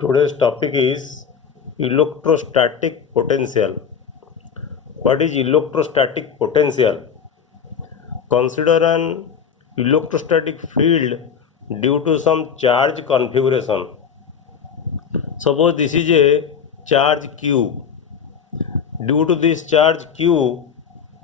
Today's topic is electrostatic potential. What is electrostatic potential? Consider an electrostatic field due to some charge configuration. Suppose this is a charge Q. Due to this charge Q,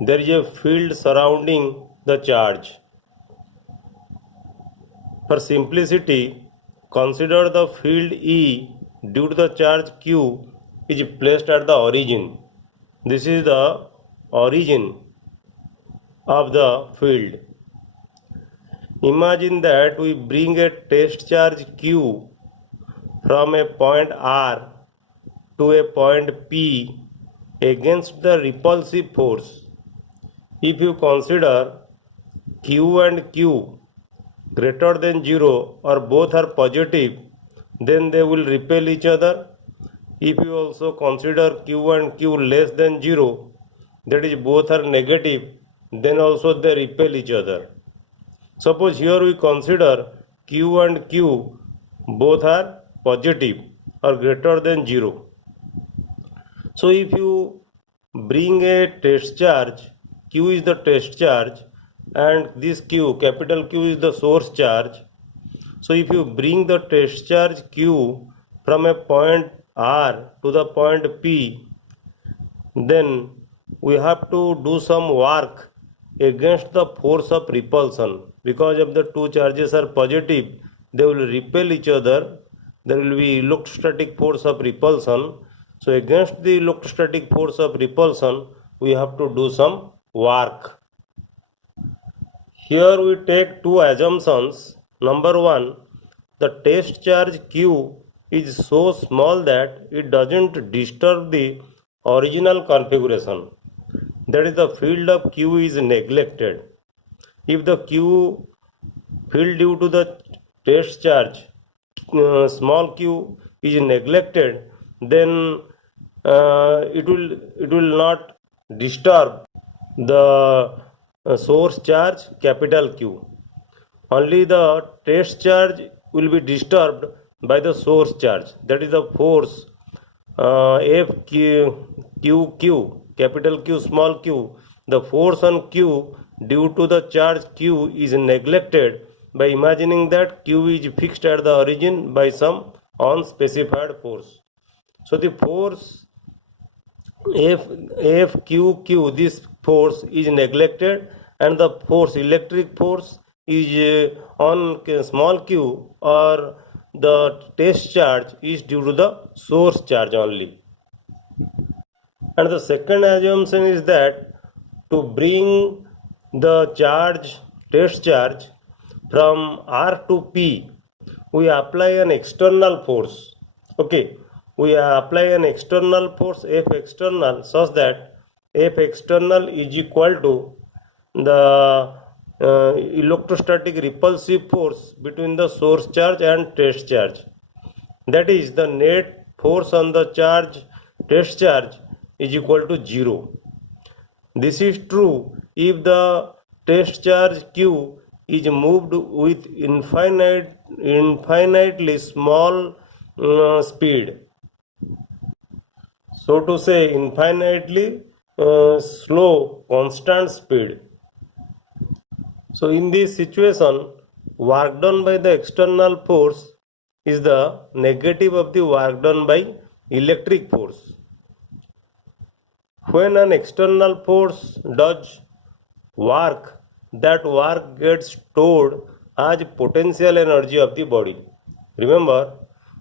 there is a field surrounding the charge. For simplicity, consider the field E due to the charge Q is placed at the origin. This is the origin of the field. Imagine that we bring a test charge Q from a point R to a point P against the repulsive force. If you consider Q and Q greater than 0 or both are positive, then they will repel each other. If you also consider Q and Q less than 0, that is both are negative, then also they repel each other. Suppose here we consider Q and Q both are positive or greater than 0. So if you bring a test charge, Q is the test charge and this Q, capital Q is the source charge. So if you bring the test charge Q from a point R to the point P, then we have to do some work against the force of repulsion. Because if the two charges are positive, they will repel each other. There will be electrostatic force of repulsion. So against the electrostatic force of repulsion, we have to do some work. Here we take two assumptions. Number one, the test charge Q is so small that it doesn't disturb the original configuration. That is, the field of Q is neglected. If the Q field due to the test charge small q is neglected, then it will not disturb the source charge capital Q. Only the test charge will be disturbed by the source charge. That is the force FQ capital Q small q. The force on Q due to the charge Q is neglected by imagining that Q is fixed at the origin by some unspecified force. So the force FQQ, this force is neglected, and the force electric force is on small q, or the test charge is due to the source charge only. And the second assumption is that to bring the test charge from R to P, we apply an external force. Okay, we apply an external force F external such that F external is equal to the electrostatic repulsive force between the source charge and test charge. That is, the net force on the test charge is equal to 0. This is true if the test charge Q is moved with infinitely small speed. So to say, infinitely slow constant speed. So in this situation, work done by the external force is the negative of the work done by electric force. When an external force does work, that work gets stored as potential energy of the body. Remember,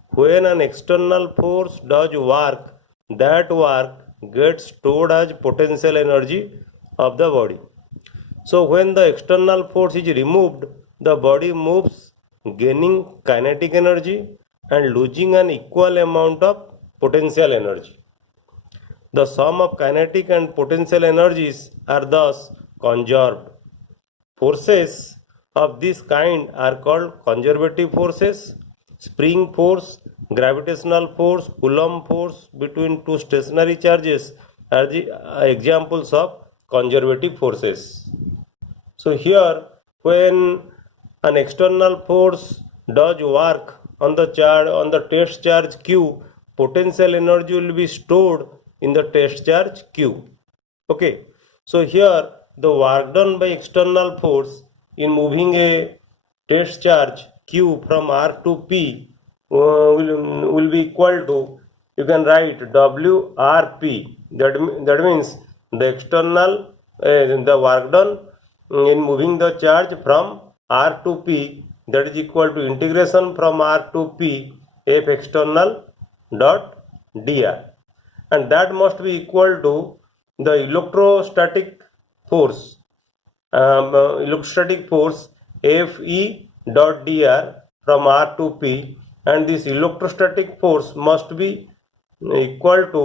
when an external force does work, that work gets stored as potential energy of the body. So when the external force is removed, the body moves, gaining kinetic energy and losing an equal amount of potential energy. The sum of kinetic and potential energies are thus conserved. Forces of this kind are called conservative forces. Spring force, gravitational force, Coulomb force between two stationary charges are the examples of conservative forces. So here, when an external force does work on the test charge q, potential energy will be stored in the test charge q. Okay, so here the work done by external force in moving a test charge q from r to p will be equal to, you can write wrp. That means the external the work done in moving the charge from r to p, that is equal to integration from r to p f external dot dr, and that must be equal to the electrostatic force Fe dot dr from r to p, and this electrostatic force must be equal to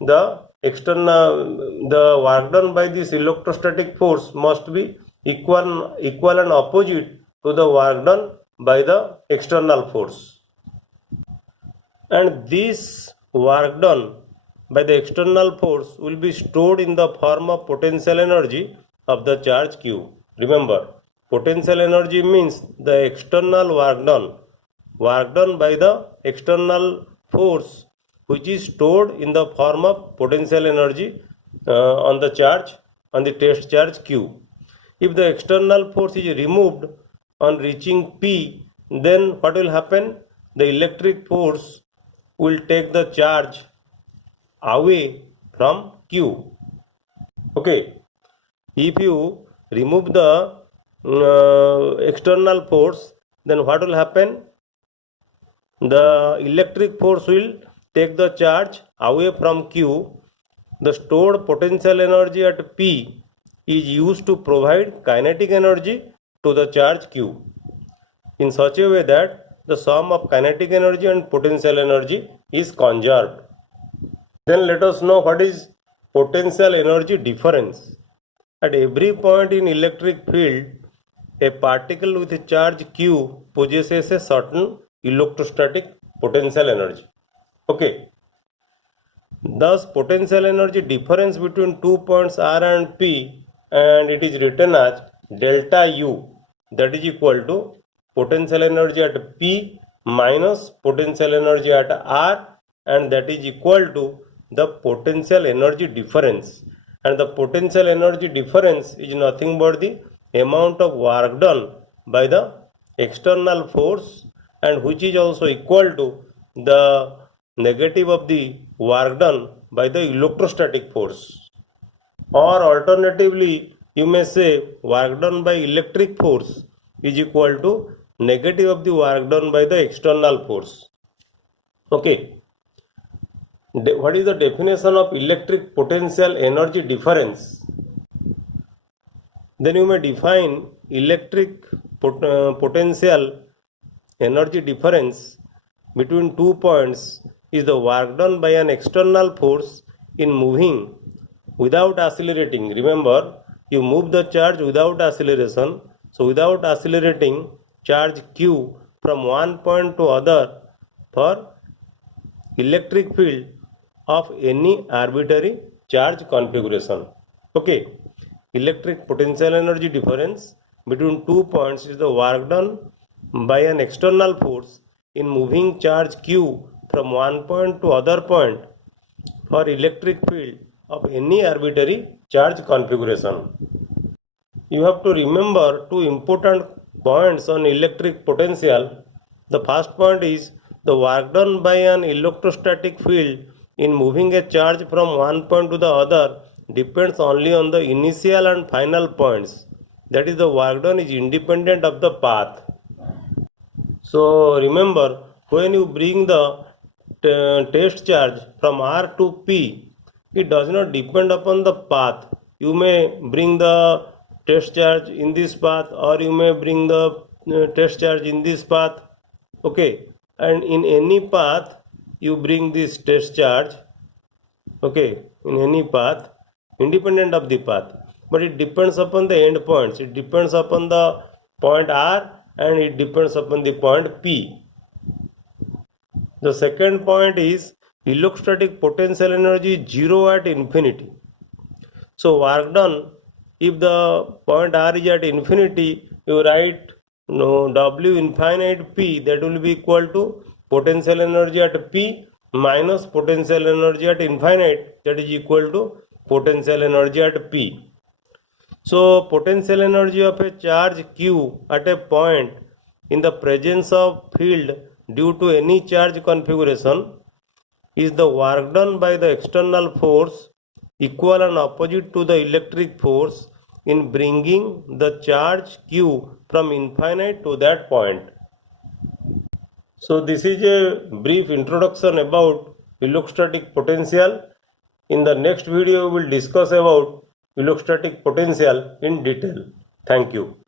the external, the work done by this electrostatic force must be equal and opposite to the work done by the external force, and this work done by the external force will be stored in the form of potential energy of the charge q. Remember, potential energy means the external work done by the external force, which is stored in the form of potential energy on the test charge q. If the external force is removed on reaching p, then what will happen? The electric force will take the charge away from q. Okay, if you remove the external force, then what will happen? The electric force will take the charge away from q. The stored potential energy at p is used to provide kinetic energy to the charge q in such a way that the sum of kinetic energy and potential energy is conserved. Then let us know what is potential energy difference. At every point in electric field, a particle with a charge q possesses a certain electrostatic potential energy. Okay, thus potential energy difference between 2 points r and p, and it is written as delta u, that is equal to potential energy at p minus potential energy at r, and that is equal to the potential energy difference. And the potential energy difference is nothing but the amount of work done by the external force, and which is also equal to the negative of the work done by the electrostatic force. Or alternatively, you may say work done by electric force is equal to negative of the work done by the external force. Okay, what is the definition of electric potential energy difference? Then you may define electric potential energy difference between 2 points is the work done by an external force in moving without accelerating. Remember, you move the charge without acceleration. So without accelerating, charge q from one point to other for electric field of any arbitrary charge configuration. Okay, electric potential energy difference between 2 points is the work done by an external force in moving charge q from one point to other point for electric field of any arbitrary charge configuration. You have to remember two important points on electric potential. The first point is the work done by an electrostatic field in moving a charge from one point to the other depends only on the initial and final points. That is, the work done is independent of the path. So remember, when you bring the test charge from r to p, it does not depend upon the path. You may bring the test charge in this path, or you may bring the test charge in this path. Okay, and in any path you bring this test charge. Okay, in any path independent of the path, but it depends upon the end points. It depends upon the point r and it depends upon the point p. The second point is electrostatic potential energy is zero at infinity. So work done, if the point r is at infinity, you write No, W infinite P, that will be equal to potential energy at P minus potential energy at infinite, that is equal to potential energy at P. So potential energy of a charge Q at a point in the presence of field due to any charge configuration is the work done by the external force equal and opposite to the electric force in bringing the charge Q from infinite to that point. So this is a brief introduction about electrostatic potential. In the next video we will discuss about electrostatic potential in detail. Thank you.